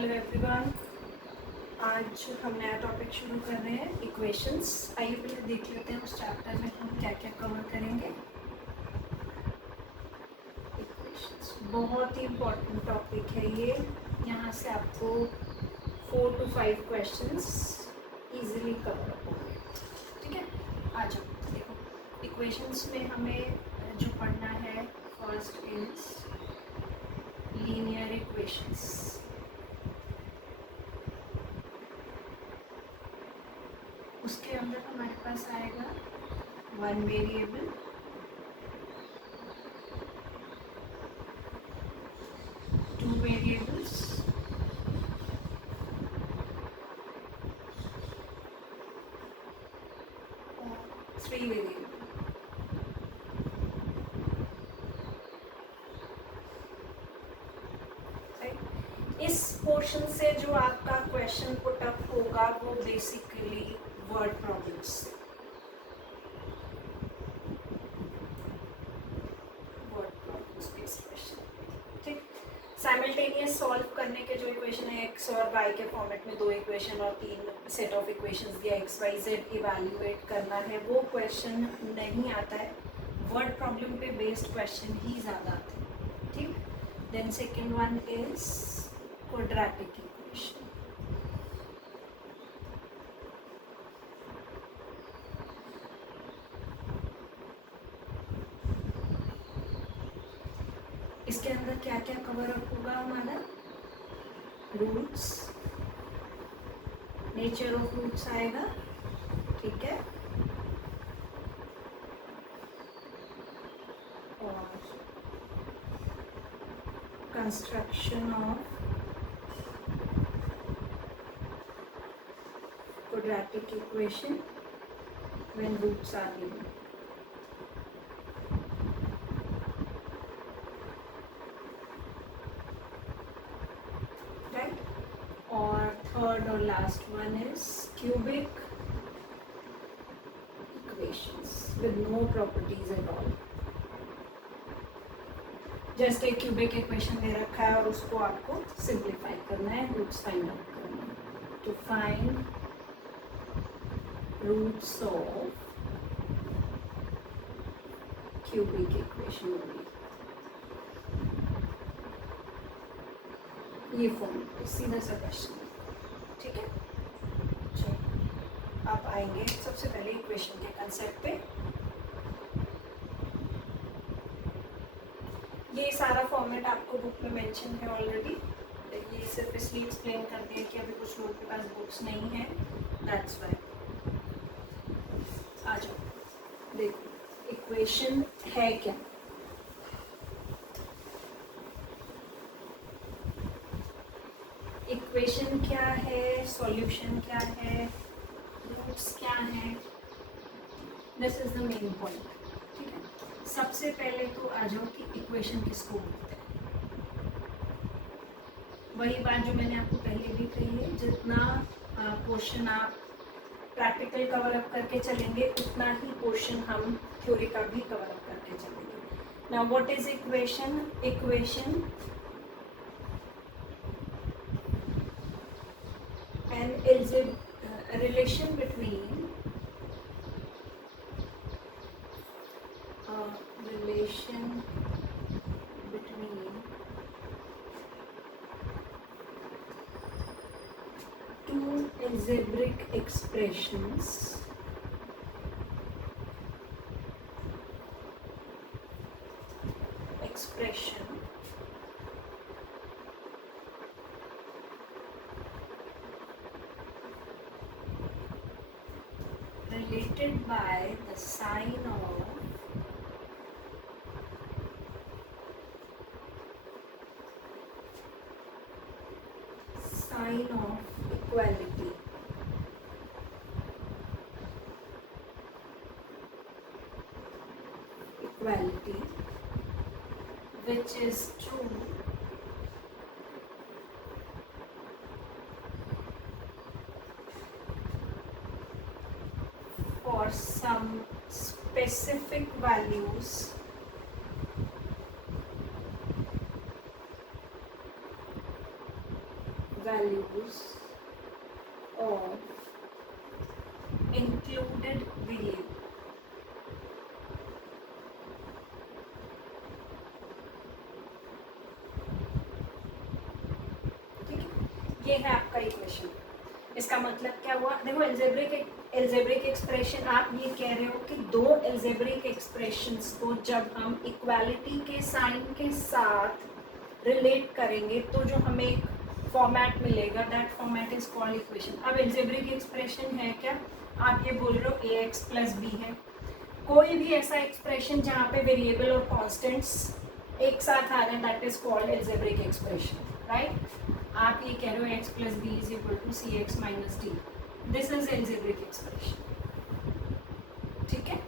Hello everyone. आज हम नया टॉपिक शुरू कर रहे हैं, इक्वेशंस। आइए पहले देख लेते हैं उस चैप्टर में हम क्या क्या कवर करेंगे। इक्वेशंस बहुत ही इम्पोर्टेंट टॉपिक है ये। यहाँ से आपको 4 to 5 क्वेश्चंस इजीली कवर होंगे। ठीक है, आ जाओ। देखो, इक्वेशंस में हमें जो पढ़ना है, फर्स्ट इज लीनियर इक्वेशंस। उसके अंदर हमारे पास आएगा वन वेरिएबल, टू वेरिएबल्स, और थ्री वेरिएबल। इस पोर्शन से जो आपका क्वेश्चन पुट अप होगा वो basically word problems, based question. ठीक, साइमल्टेनियस सॉल्व करने के जो इक्वेशन है, एक्स और वाई के फॉर्मेट में दो इक्वेशन और तीन सेट ऑफ इक्वेशंस दिया, एक्स वाई जेड इवैल्यूएट करना है, वो क्वेश्चन नहीं आता है। वर्ड प्रॉब्लम पे बेस्ड क्वेश्चन ही ज़्यादा आते हैं। ठीक, then second one is quadratic equation. इसके अंदर क्या क्या कवर अप होगा हमारा? रूट्स, नेचर ऑफ रूट्स आएगा। ठीक है, और construction of quadratic equation when roots are given. Right? और third और last one is cubic equations with no properties at all. Just एक क्यूबिक इक्वेशन दे रखा है और उसको आपको सिंप्लीफाई करना है, रूट्स फाइंड आउट करना है। To find roots of cubic equation only. ये फॉर्म सीधा सा क्वेश्चन। ठीक है, चलो आप आएंगे सबसे पहले इक्वेशन के कंसेप्ट पे। ये सारा फॉर्मेट आपको बुक में मेंशन है ऑलरेडी। ये सिर्फ इसलिए एक्सप्लेन कर दिया कि अभी कुछ लोगों के पास बुक्स नहीं है, दैट्स वाई। आ जाओ, देखो इक्वेशन है क्या। इक्वेशन क्या है, सॉल्यूशन क्या है, रूट्स क्या है, this is the main point. ठीक है, सबसे पहले तो आ जाओ कि इक्वेशन किसको बोलते हैं। वही बात जो मैंने आपको पहले भी कही है, जितना पोर्शन आप प्रैक्टिकल कवर अप करके चलेंगे उतना ही पोर्शन हम थ्योरी का भी कवर अप करके चलेंगे। Now what is equation? Equation and is a relation between two algebraic expressions related by the sign of equality. Equality, which is true for some specific values values of included variable. ठीक है, ये है आपका equation. इसका मतलब क्या हुआ, देखो एल्जेब्रिक एक्सप्रेशन, आप ये कह रहे हो कि दो एल्जेब्रिक एक्सप्रेशंस को जब हम इक्वालिटी के साइन के साथ रिलेट करेंगे तो जो हमें एक फॉर्मेट मिलेगा, that format is called equation. अब एल्जेब्रिक एक्सप्रेशन है क्या, आप ये बोल रहे हो ए एक्स प्लस बी है, कोई भी ऐसा एक्सप्रेशन जहाँ पे वेरिएबल और कॉन्स्टेंट्स एक साथ आ रहे हैं, that is called algebraic expression, right. आप ये कह रहे हो X plus B is equal to C X minus D, this is algebraic expression. ठीक है,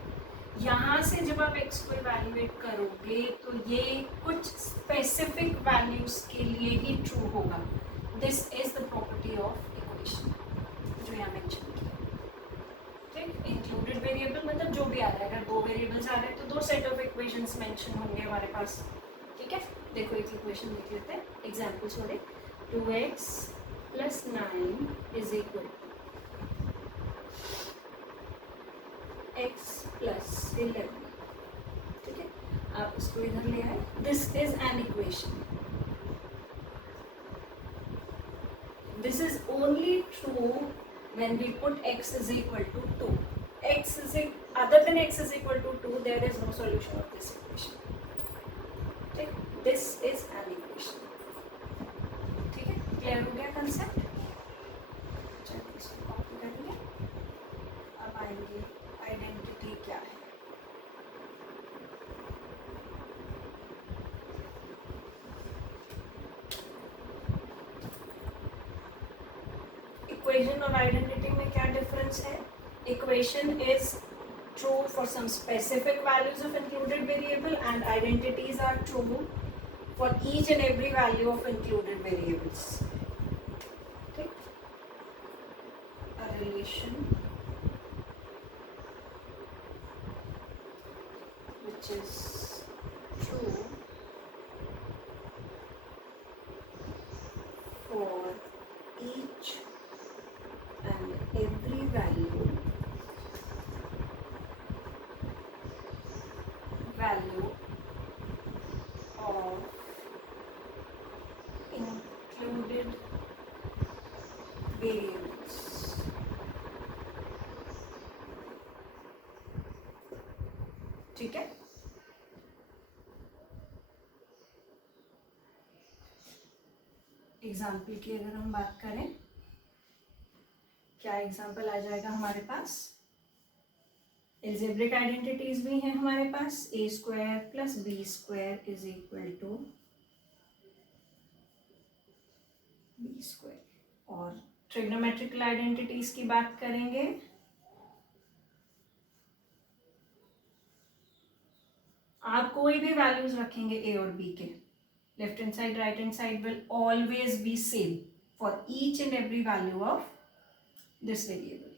यहाँ से जब आप एक्स को इवैल्यूएट करोगे तो ये कुछ स्पेसिफिक वैल्यूज के लिए ही ट्रू होगा। This is the property of equation जो यहाँ मेंशन किया। ठीक, इंक्लूडेड वेरिएबल मतलब जो भी आ रहा है, अगर दो वेरिएबल्स आ रहे हैं तो दो सेट ऑफ इक्वेशंस मेंशन होंगे हमारे पास। ठीक है, देखो एक इक्वेशन लिख लेते हैं, एग्जाम्पल छोड़े। 2x plus 9 is equal to x plus 11। ठीक है, आप इसको इधर ले आए, this is an equation. This is only true when we put x is equal to 2. Other than x is equal to 2, there is no solution of this equation. ठीक, this is an equation। ठीक है, clear हो गया concept. चलिए इसको copy करेंगे। अब आएंगे आइडेंटिटी क्या है। इक्वेशन और आइडेंटिटी में क्या डिफरेंस है? Equation is true for some specific values of included variable and identities are true for each and every value of included variables. Okay? A relation which is true for each and every value of included variables। ठीक है, example की अगर हम बात करें, क्या example आ जाएगा हमारे पास? एल्जेब्रिक आइडेंटिटीज भी हैं हमारे पास, a square plus b square is equal to b square. और ट्रिग्नोमेट्रिकल आइडेंटिटीज की बात करेंगे, आप कोई भी वैल्यूज रखेंगे ए और बी के, left hand side right hand side will always be same for each and every value of this variable,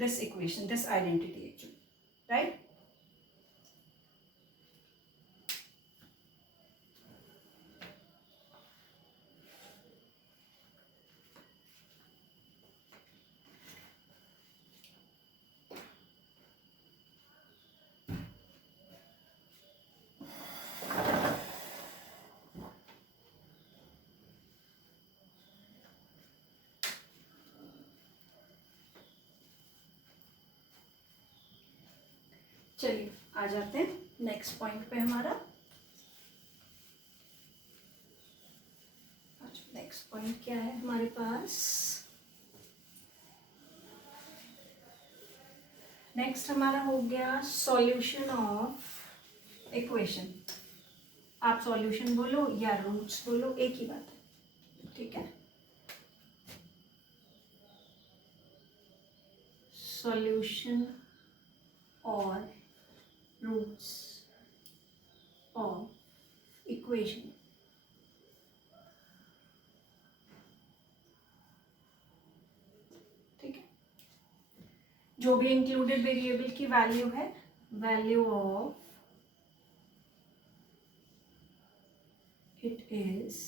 this equation, this identity actually, right? चलिए आ जाते हैं नेक्स्ट पॉइंट पे हमारा। नेक्स्ट पॉइंट क्या है हमारे पास? नेक्स्ट हमारा हो गया सॉल्यूशन ऑफ इक्वेशन। आप सॉल्यूशन बोलो या रूट्स बोलो, एक ही बात है। ठीक है, सॉल्यूशन और रूट्स ऑफ इक्वेशन। ठीक है, जो भी इंक्लूडेड वेरिएबल की वैल्यू है, value of it is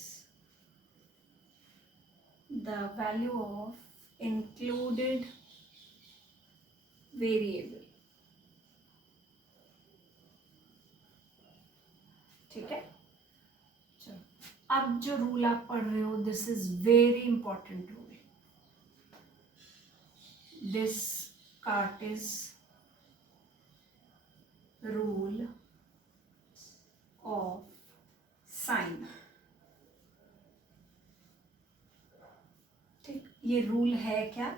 the value of included variable. ठीक है, चलो अब जो रूल आप पढ़ रहे हो, this is very important rule. This Cartesian rule of sine. ठीक, ये रूल है क्या?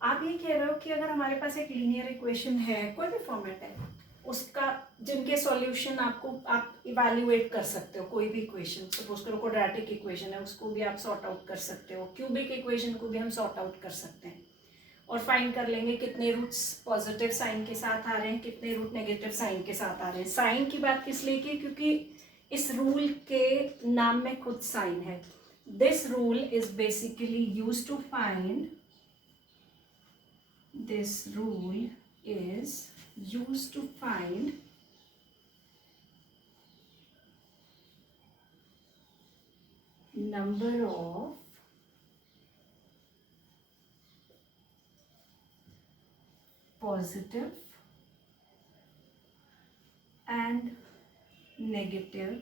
आप ये कह रहे हो कि अगर हमारे पास एक लीनियर इक्वेशन है, कोई भी फॉर्मेट है उसका, जिनके सॉल्यूशन आप इवैल्यूएट कर सकते हो. कोई भी इक्वेशन, सपोज करो क्वाड्रेटिक इक्वेशन है, उसको भी आप सॉर्ट आउट कर सकते हो. क्यूबिक इक्वेशन को भी हम सॉर्ट आउट कर सकते हैं और फाइंड कर लेंगे कितने रूट्स पॉजिटिव साइन के साथ आ रहे हैं, कितने रूट नेगेटिव साइन के साथ आ रहे हैं. साइन की बात किस लिए की? क्योंकि इस रूल के नाम में खुद साइन है. This rule is basically used to find, this rule is used to find number of positive and negative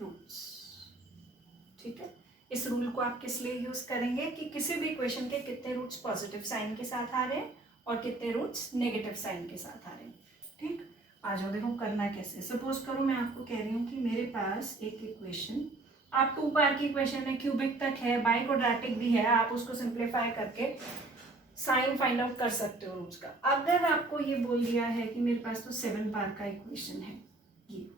roots. ठीक है, इस रूल को आप किस लिए यूज करेंगे कि किसी भी इक्वेशन के कितने रूट्स पॉजिटिव साइन के साथ आ रहे हैं और कितने रूट्स नेगेटिव साइन के साथ आ रहे हैं. ठीक, आ जाओ देखो करना कैसे. सपोज करो मैं आपको कह रही हूँ कि मेरे पास एक इक्वेशन, आप 2 पार की इक्वेशन है, क्यूबिक तक है, बाई क्वाड्रेटिक भी है, आप उसको सिंप्लीफाई करके साइन फाइंड आउट कर सकते हो रूट्स का. अगर आपको ये बोल दिया है कि मेरे पास तो 7 पार का इक्वेशन है, ये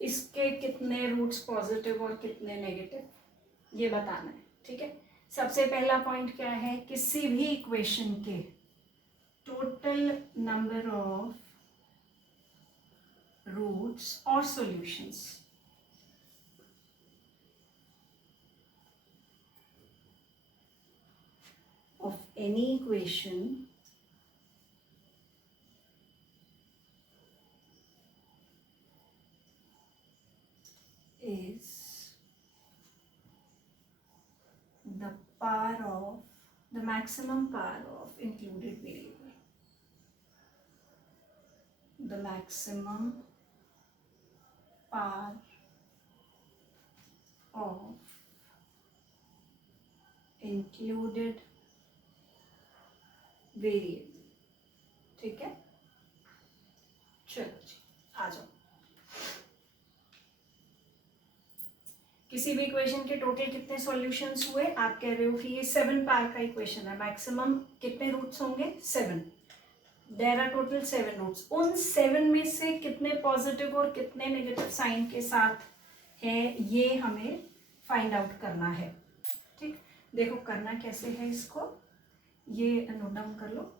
इसके कितने रूट्स पॉजिटिव और कितने नेगेटिव ये बताना है. ठीक है, सबसे पहला पॉइंट क्या है? किसी भी इक्वेशन के टोटल नंबर ऑफ रूट्स और solutions of any equation is the maximum power of included variable. The maximum power of included variable. ठीक है, चलो जी आ जाओ. किसी भी इक्वेशन के टोटल कितने सॉल्यूशंस हुए? आप कह रहे हो कि ये 7 पार का इक्वेशन है, मैक्सिमम कितने रूट्स होंगे? 7. There are total 7 roots. उन 7 में से कितने पॉजिटिव और कितने नेगेटिव साइन के साथ है, ये हमें फाइंड आउट करना है. ठीक, देखो करना कैसे है इसको, ये नोट डाउन कर लो.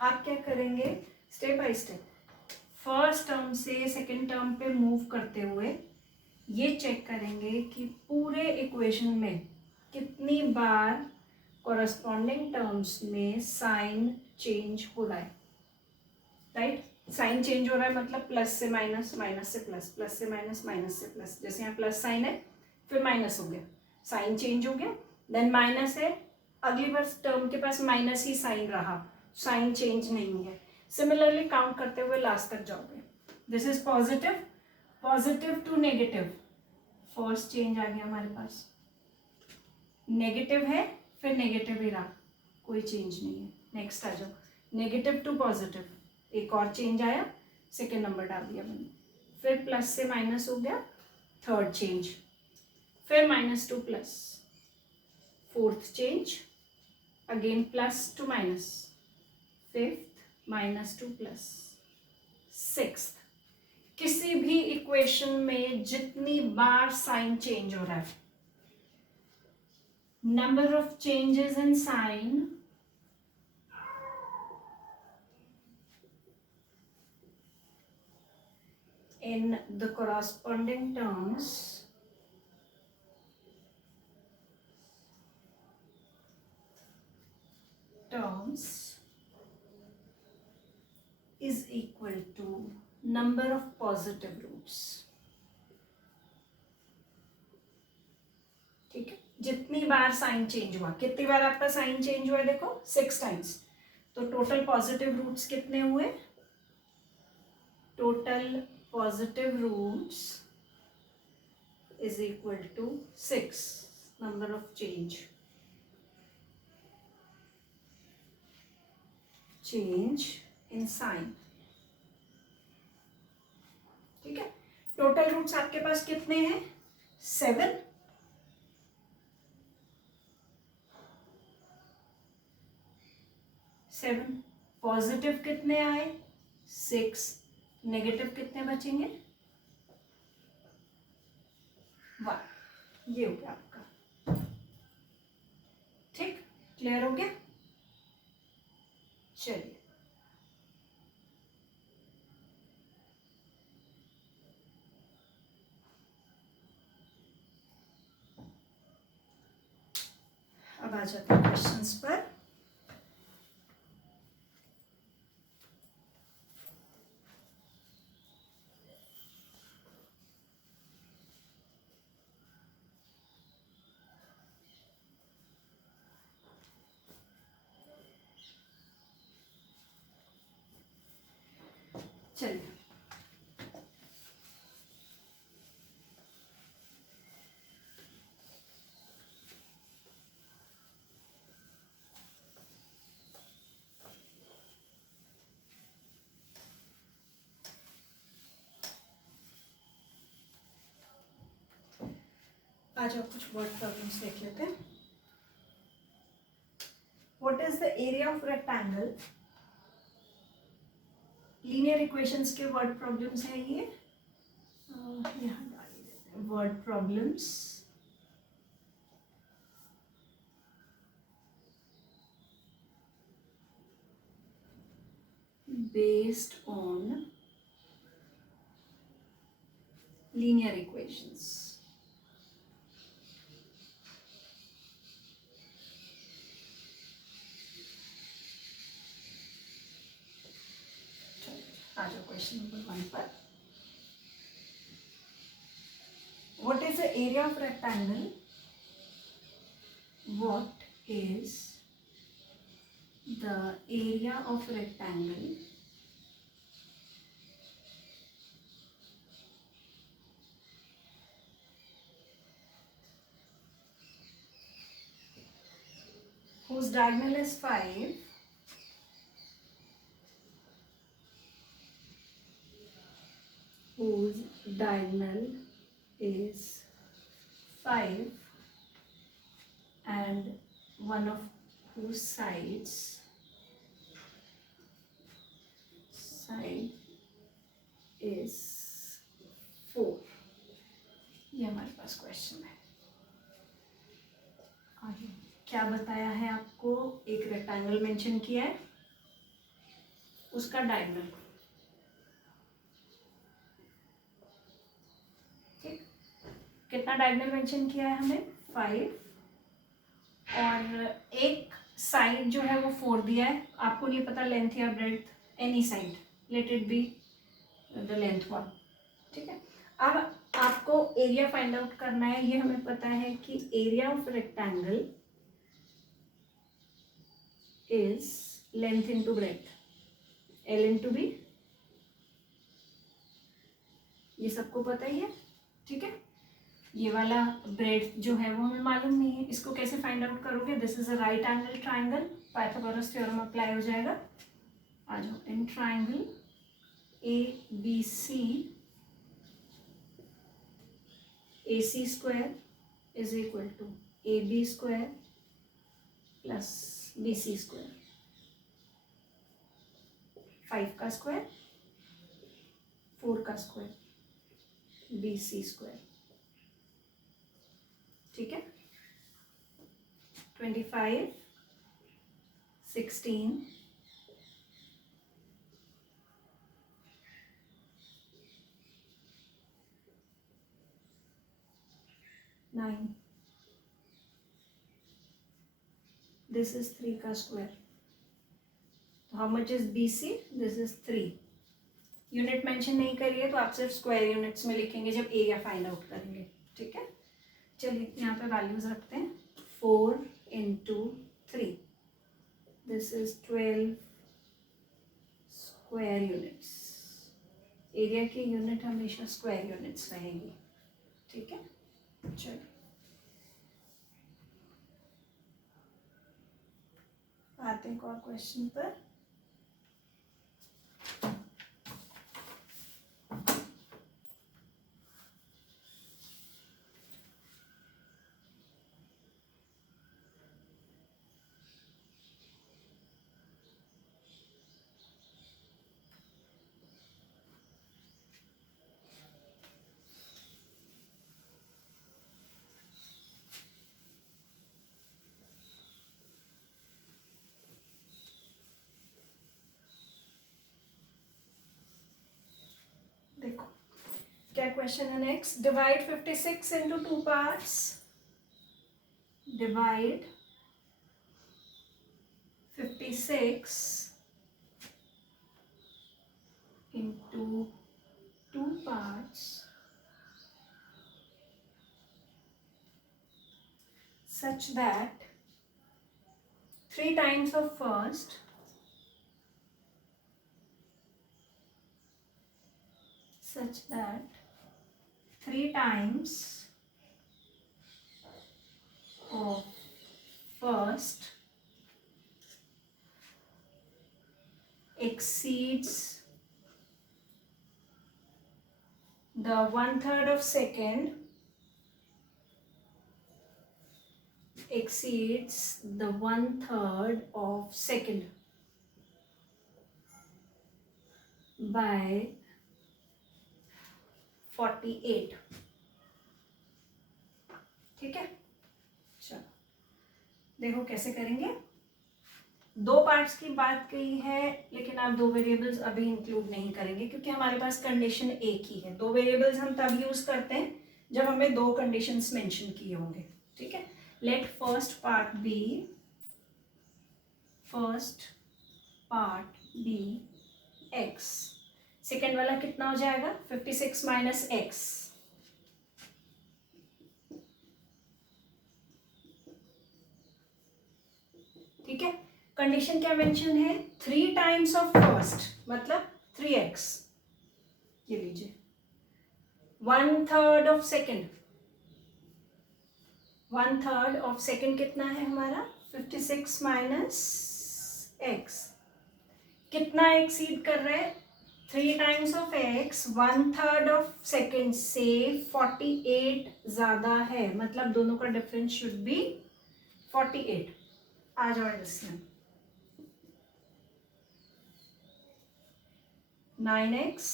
आप क्या करेंगे? Step by step first term से सेकंड टर्म पे मूव करते हुए ये चेक करेंगे कि पूरे इक्वेशन में कितनी बार कॉरस्पॉन्डिंग टर्म्स में साइन चेंज हो रहा है. राइट, साइन चेंज हो रहा है मतलब प्लस से माइनस, माइनस से प्लस, प्लस से माइनस, माइनस से प्लस. जैसे यहाँ प्लस साइन है फिर माइनस हो गया, साइन चेंज हो गया, देन माइनस है, अगली बार टर्म के पास माइनस ही साइन रहा, साइन चेंज नहीं है. सिमिलरली काउंट करते हुए लास्ट तक जाओगे. This is positive, positive to negative, first change आ गया हमारे पास. नेगेटिव है फिर नेगेटिव ही रहा, कोई चेंज नहीं है. नेक्स्ट आ जाओ, नेगेटिव टू पॉजिटिव, एक और चेंज आया, सेकेंड नंबर डाल दिया मैंने. फिर प्लस से माइनस हो गया, थर्ड चेंज. फिर minus two plus, fourth change, again plus two minus, fifth minus two plus, sixth. किसी भी इक्वेशन में जितनी बार साइन चेंज हो रहा है, number of changes in sign in the corresponding terms is equal to number of positive roots. ठीक है, जितनी बार साइन चेंज हुआ, कितनी बार आपका साइन चेंज हुआ है, देखो 6 टाइम्स, तो टोटल पॉजिटिव रूट्स कितने हुए, total positive roots is equal to 6 number of change in sign. ठीक है, टोटल रूट्स आपके पास कितने हैं, 7. पॉजिटिव कितने आए, 6. नेगेटिव कितने बचेंगे, 1. ये हो गया आपका. ठीक, क्लियर हो गया. चलिए अब आ जाते हैं क्वेश्चंस पर. चलिए आज आप कुछ वर्ड प्रॉब्लम्स देख लेते हैं. What is the area of rectangle, linear equations के वर्ड प्रॉब्लम्स है ये, यहाँ डाल देते हैं word problems. Based on linear equations. आ जाओ क्वेश्चन नंबर 1 पर. What is the area of rectangle? What is the area of rectangle whose diagonal is 5 whose diagonal is 5 and one of whose side is 4. ये हमारे पास question है. आगे क्या बताया है आपको, एक रेक्टेंगल मेंशन किया है, उसका डायगोनल, कितना डायगोनल मेंशन किया है हमें, 5, और एक साइड जो है वो 4 दिया है. आपको नहीं पता लेंथ या breadth, any side, let it be the length 1. ठीक है, अब आपको एरिया फाइंड आउट करना है. ये हमें पता है कि area of rectangle is length into breadth, L into B. ये सबको पता ही है. ठीक है, ये वाला ब्रेड जो है वो हमें मालूम नहीं है. इसको कैसे फाइंड आउट करोगे, this is a right angle triangle, Pythagoras theorem apply हो जाएगा. आ जाओ, in triangle ABC AC square is equal to AB square plus BC square, 5 का स्क्वायर, 4 का स्क्वायर, BC स्क्वायर. ठीक है, 25, 16, 8, 9, this is 3 का स्क्वायर, तो how much is BC, this is 3. Unit mention नहीं करिए तो आप सिर्फ स्क्वायर यूनिट्स में लिखेंगे जब एरिया फाइंड आउट करेंगे. ठीक है, चलिए यहाँ पे वैल्यूज रखते हैं. 4 into 3, this is 12 square units. Area की यूनिट हमेशा स्क्वायर यूनिट्स रहेंगी. ठीक है, चलिए आते हैं एक और क्वेश्चन पर. देखो क्या क्वेश्चन है next. Divide 56 into 2 parts. Divide 56 into 2 parts such that 3 times of first, such that 3 times of first exceeds the 1/3 of second, exceeds the 1/3 of second by 48. ठीक है, चलो देखो कैसे करेंगे. 2 पार्ट्स की बात कही है लेकिन आप 2 वेरिएबल्स अभी इंक्लूड नहीं करेंगे क्योंकि हमारे पास कंडीशन एक ही है. 2 वेरिएबल्स हम तब यूज करते हैं जब हमें 2 कंडीशंस मेंशन किए होंगे. ठीक है, let first part be x. Second वाला कितना हो जाएगा 56 माइनस x. ठीक है, कंडीशन क्या मेंशन है 3 टाइम्स ऑफ फर्स्ट मतलब 3x. ये लीजिए 1/3 ऑफ सेकेंड. 1/3 ऑफ सेकेंड कितना है हमारा 56 माइनस x. कितना एक्सीड कर रहा है 3 times of x. 1/3 of second से 48 ज्यादा है मतलब दोनों का डिफरेंस शुड बी 48. आ जाओ इसमें 9x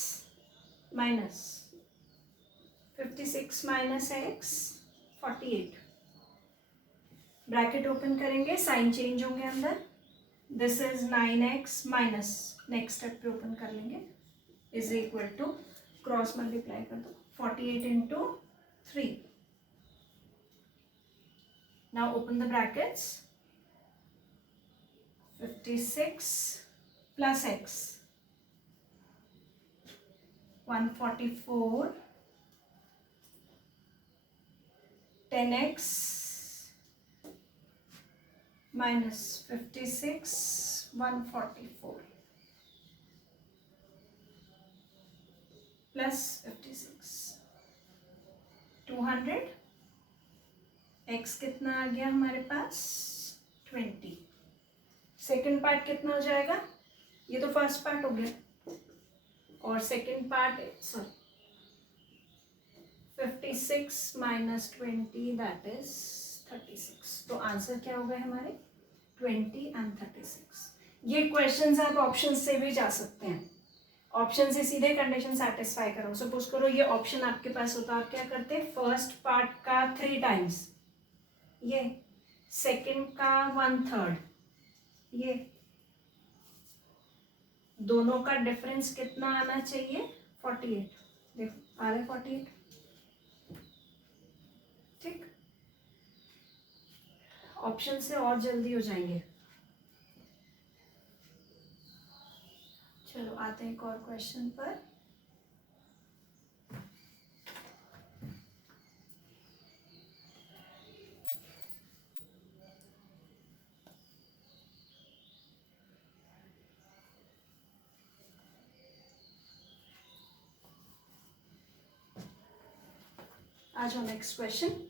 minus 56 minus x 48. Bracket open करेंगे, साइन चेंज होंगे अंदर. This is 9x minus, next step पे ओपन कर लेंगे, is equal to cross multiply कर दो 48 into 3. Now open the brackets. 56 plus x 144. 10x minus 56 144 plus 56 200. x कितना आ गया हमारे पास 20. सेकेंड पार्ट कितना हो जाएगा, ये तो फर्स्ट पार्ट हो गया और second part sorry 56 minus 20 that is 36. तो आंसर क्या हो गए हमारे 20 and 36. ये क्वेश्चंस आप ऑप्शन से भी जा सकते हैं. ऑप्शन से सीधे कंडीशन सेटिस्फाई करो. सपोज करो ये ऑप्शन आपके पास होता, आप क्या करते हैं फर्स्ट पार्ट का 3 टाइम्स, ये सेकेंड का 1/3, ये दोनों का डिफरेंस कितना आना चाहिए 48. देखो आ रहा है 48. ठीक, ऑप्शन से और जल्दी हो जाएंगे। चलो आते हैं एक और क्वेश्चन पर। आ जाओ नेक्स्ट क्वेश्चन।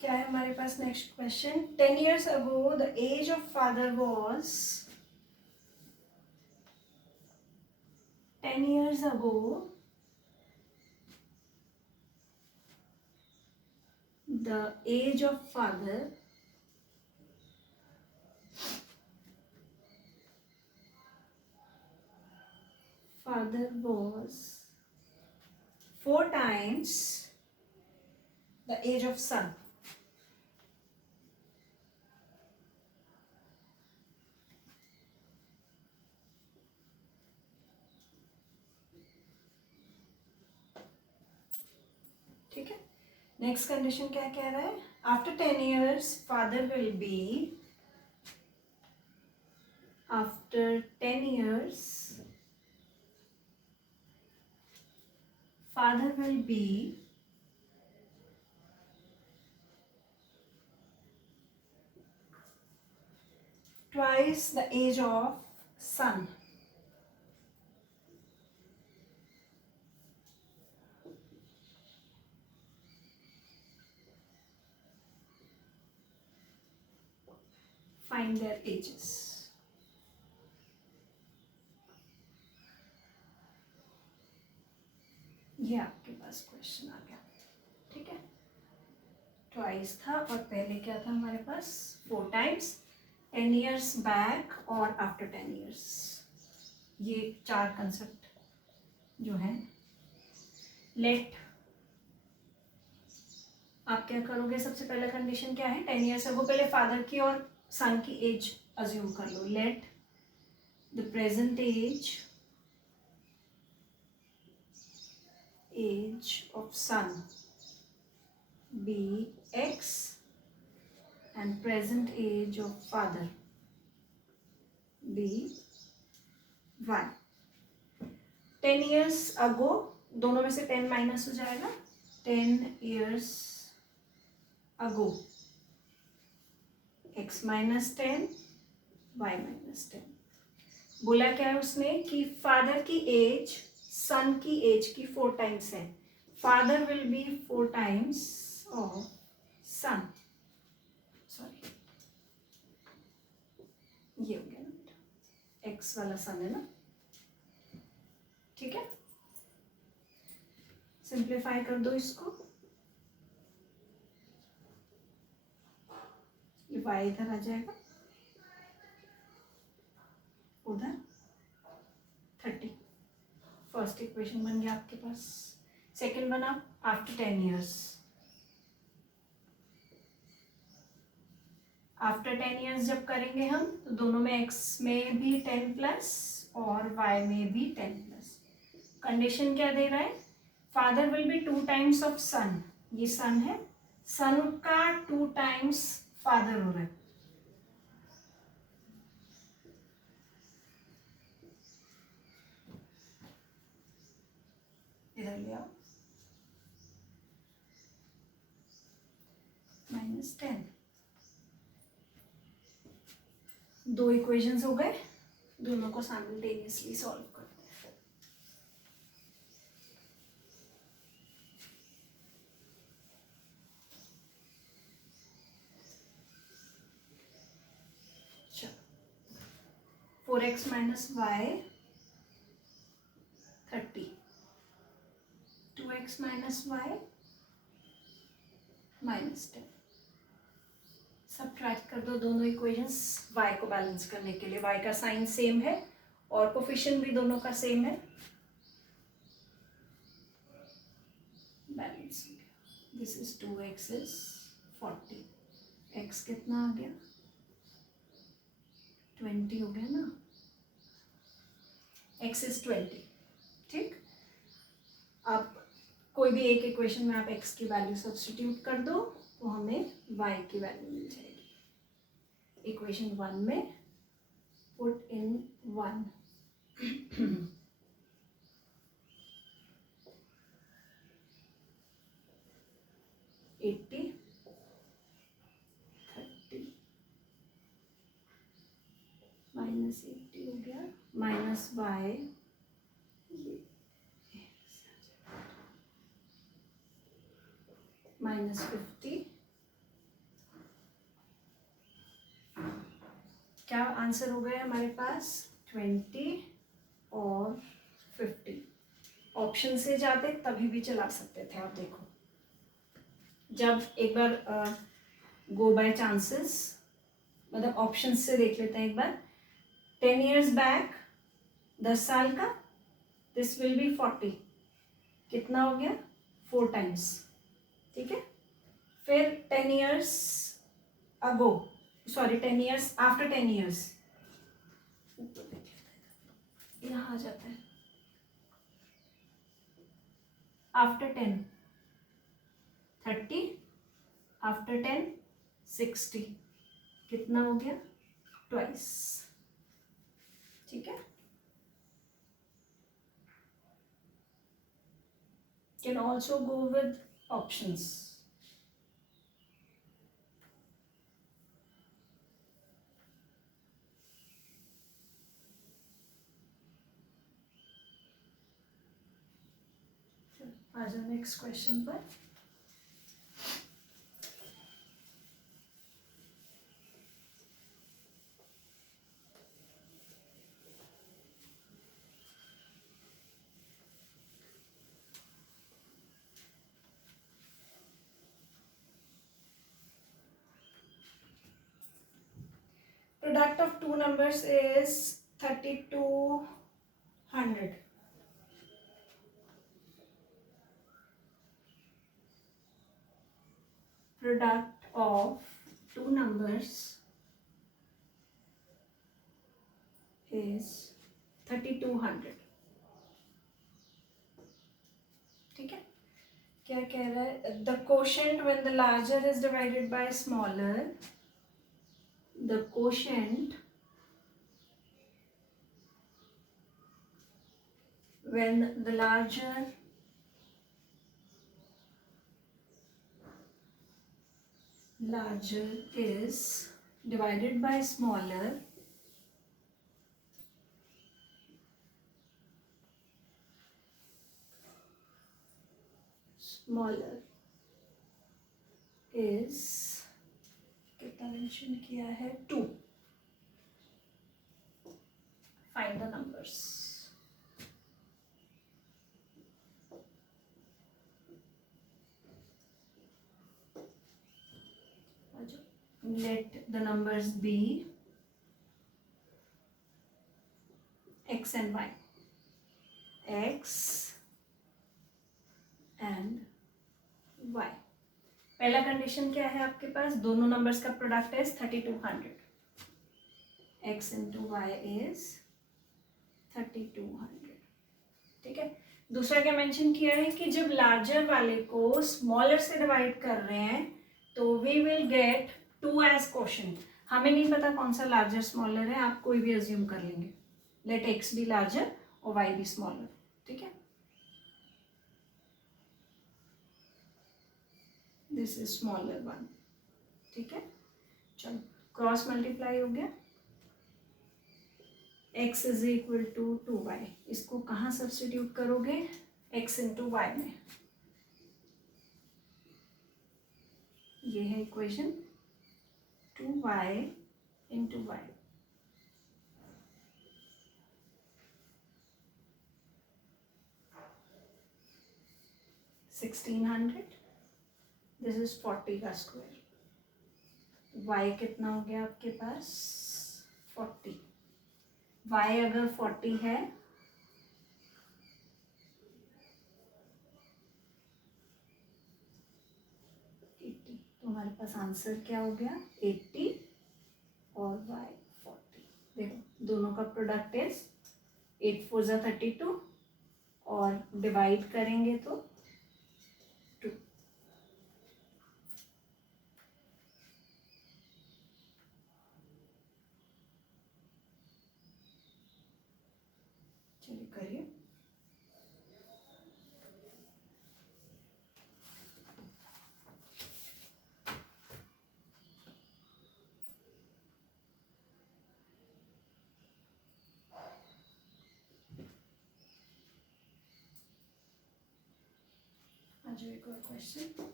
क्या है हमारे पास next question? 10 years ago the age of father was 10 years ago the age of father was 4 times the age of son. ठीक है, नेक्स्ट कंडीशन क्या कह रहा है? After 10 years father will be, after 10 years father will be twice the age of son. Find their ages. ये आपके पास question आ गया। ठीक है, ट्वाइस था और पहले क्या था हमारे पास? 4 times, 10 years बैक और आफ्टर 10 years। ये 4 कंसेप्ट जो है। लेट, आप क्या करोगे? सबसे पहले कंडीशन क्या है? 10 years अगो पहले फादर की और सन की एज अज्यूम कर लो। Let the present age of son be x and present age of father be y. 10 years ago, दोनों में से 10 माइनस हो जाएगा। 10 years ago x minus 10 y minus 10। बोला क्या है उसने कि फादर की एज सन की एज की 4 टाइम्स है। Father will be 4 times of son. Sorry, ये हो गया ना, एक्स वाला सन है ना। ठीक है, सिंप्लीफाई कर दो इसको। ये y इधर आ जाएगा, उधर 30। फर्स्ट इक्वेशन बन गया आपके पास। सेकंड बना आफ्टर 10 years। आफ्टर 10 years जब करेंगे हम तो दोनों में x में भी 10 प्लस और y में भी 10 प्लस। कंडीशन क्या दे रहा है? Father will be 2 times of son. ये सन है, सन का 2 टाइम्स फादर हो रहा है। इधर ले आओ, -10। 2 इक्वेशंस हो गए, दोनों को साइमल्टेनियसली सॉल्व करते हैं। चलो, 4x minus Y 30, 2x minus Y -10। Subtract कर दो दोनों इक्वेशंस y को बैलेंस करने के लिए। y का साइन सेम है और कोफिशिएंट भी दोनों का सेम है। बैलेंस हो गया। This is 2x is 40, x कितना आ गया 20 हो गया ना, x इज 20। ठीक, अब कोई भी एक इक्वेशन में आप x की वैल्यू सब्स्टिट्यूट कर दो तो हमें y की वैल्यू मिल जाएगी। इक्वेशन 1 में पुट इन 1 80 30 माइनस 80 हो गया, माइनस y माइनस 50। क्या आंसर हो गया हमारे पास 20 और 50। ऑप्शन से जाते तभी भी चला सकते थे आप। देखो जब एक बार गो बाय चांसेस, मतलब ऑप्शन से देख लेते हैं एक बार। 10 years बैक, 10 साल का, दिस विल बी 40, कितना हो गया 4 times। ठीक है, फिर 10 years अगो, सॉरी 10 years आफ्टर 10 years, यहाँ आ जाता है आफ्टर 10 30, आफ्टर 10 60, कितना हो गया ट्वाइस। ठीक है, can also go with options. आ जाओ नेक्स्ट क्वेश्चन पर। Product of two numbers is 3200. Product of two numbers is 3200. ठीक है, क्या कह रहा है? The quotient when the larger is divided by smaller, the quotient when the larger is divided by smaller, is कितना mention किया है 2। Find the numbers. Let the numbers be x and y. X and y। पहला condition क्या है आपके पास? दोनों numbers का product है 3200। x into y is 3200। ठीक है, दूसरा क्या मेंशन किया है कि जब लार्जर वाले को स्मॉलर से डिवाइड कर रहे हैं तो we will get 2 as quotient. हमें नहीं पता कौन सा लार्जर स्मॉलर है, आप कोई भी अज्यूम कर लेंगे। लेट x बी लार्जर और y बी स्मॉलर। ठीक है, दिस इज स्मॉलर वन। ठीक है, चलो क्रॉस मल्टीप्लाई हो गया। x is equal to 2y। इसको कहाँ सब्स्टिट्यूट करोगे? x इंटू वाई में। ये है equation 2y into Y. This is 40 का स्क्वायर। y कितना हो गया आपके पास 40। y अगर 40 है तो हमारे पास आंसर क्या हो गया 80 और y 40। देखो दोनों का प्रोडक्ट इज 8 4 जा 32 और डिवाइड करेंगे तो 2। चलिए करिए। आज एक और क्वेश्चन।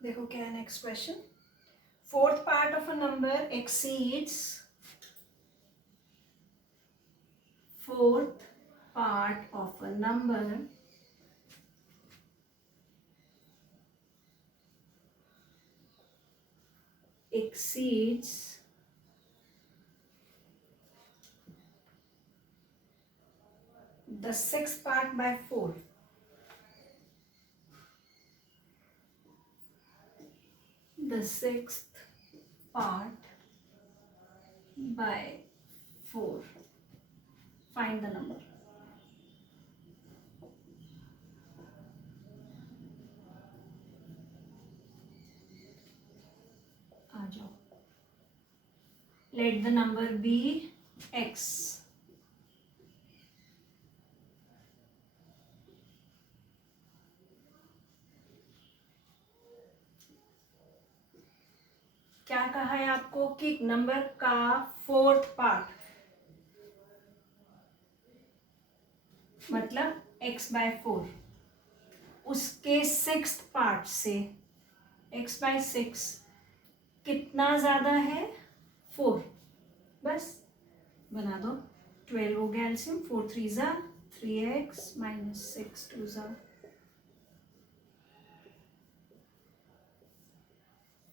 देखो क्या है next question. Fourth part of a number exceeds fourth part of a number exceeds the sixth part by 4. The sixth part by 4. Find the number. आ जाओ। Let the number be x. क्या कहा है आपको कि number का fourth part मतलब x bye 4 उसके sixth part से x बाय 6 कितना ज्यादा है 4। बस बना दो। 12 हो गया एलसीएम। 4 3 जा 3x माइनस 6 2 जा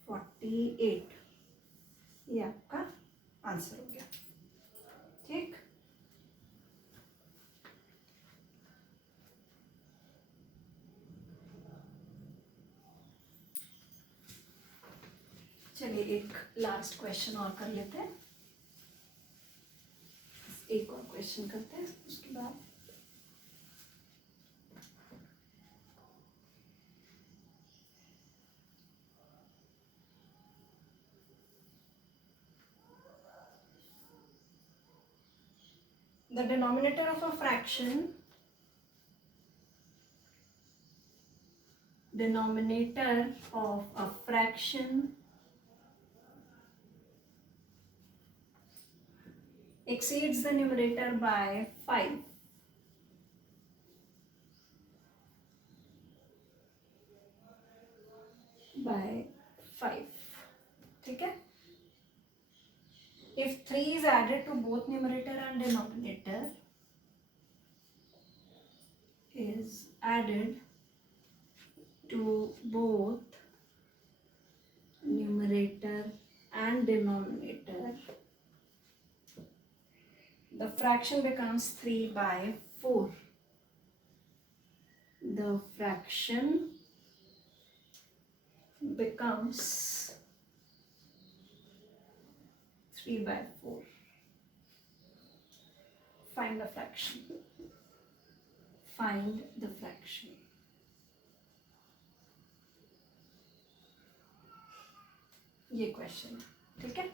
48। ये आपका आंसर हो गया। ठीक, चलिए एक लास्ट क्वेश्चन और कर लेते हैं। एक और क्वेश्चन करते हैं उसके बाद the denominator of a fraction exceeds the numerator by 5 by 5। ठीक है। If 3 is added to both numerator and denominator is added to both numerator and denominator, the fraction becomes 3 by 4. The fraction becomes 3 by 4. Find the fraction. Find the fraction. ये question है। ठीक है,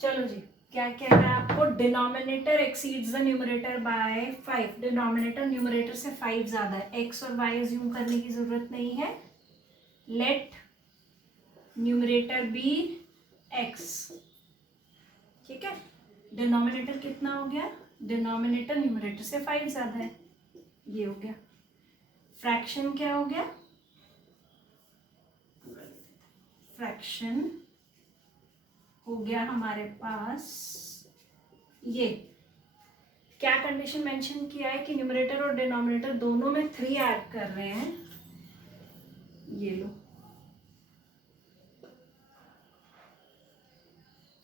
चलो जी। क्या कह रहा है आपको? Denominator exceeds the numerator bye 5। Denominator numerator से 5 ज्यादा है। x और y अज्यूम करने की जरूरत नहीं है। Let numerator be x। ठीक है, डिनोमिनेटर कितना हो गया? डिनोमिनेटर न्यूमरेटर से 5 ज्यादा है, ये हो गया। फ्रैक्शन क्या हो गया? फ्रैक्शन हो गया हमारे पास ये। क्या कंडीशन मेंशन किया है कि न्यूमरेटर और डिनोमिनेटर दोनों में 3 ऐड कर रहे हैं, ये लो,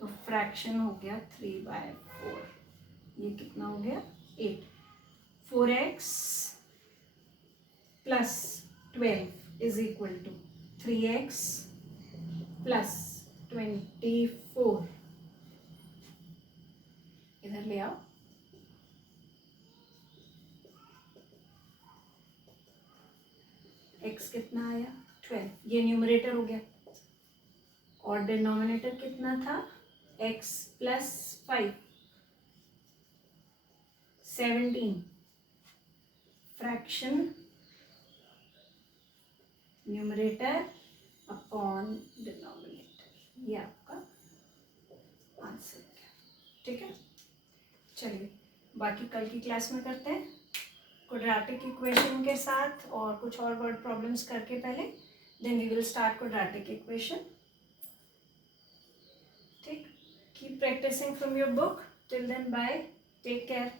तो फ्रैक्शन हो गया 3/4, ये कितना हो गया 8। 4x plus 12 is equal to 3x plus 24, इधर ले आओ, x कितना आया 12, ये न्यूमरेटर हो गया, और डिनोमिनेटर कितना था x plus 5, 17, fraction numerator upon denominator, ये आपका आंसर है। ठीक है, चलिए बाकी कल की क्लास में करते हैं क्वाड्रेटिक इक्वेशन के साथ और कुछ और वर्ड प्रॉब्लम्स करके पहले, then we will start quadratic equation. ठीक, keep practicing from your book, till then bye, take care.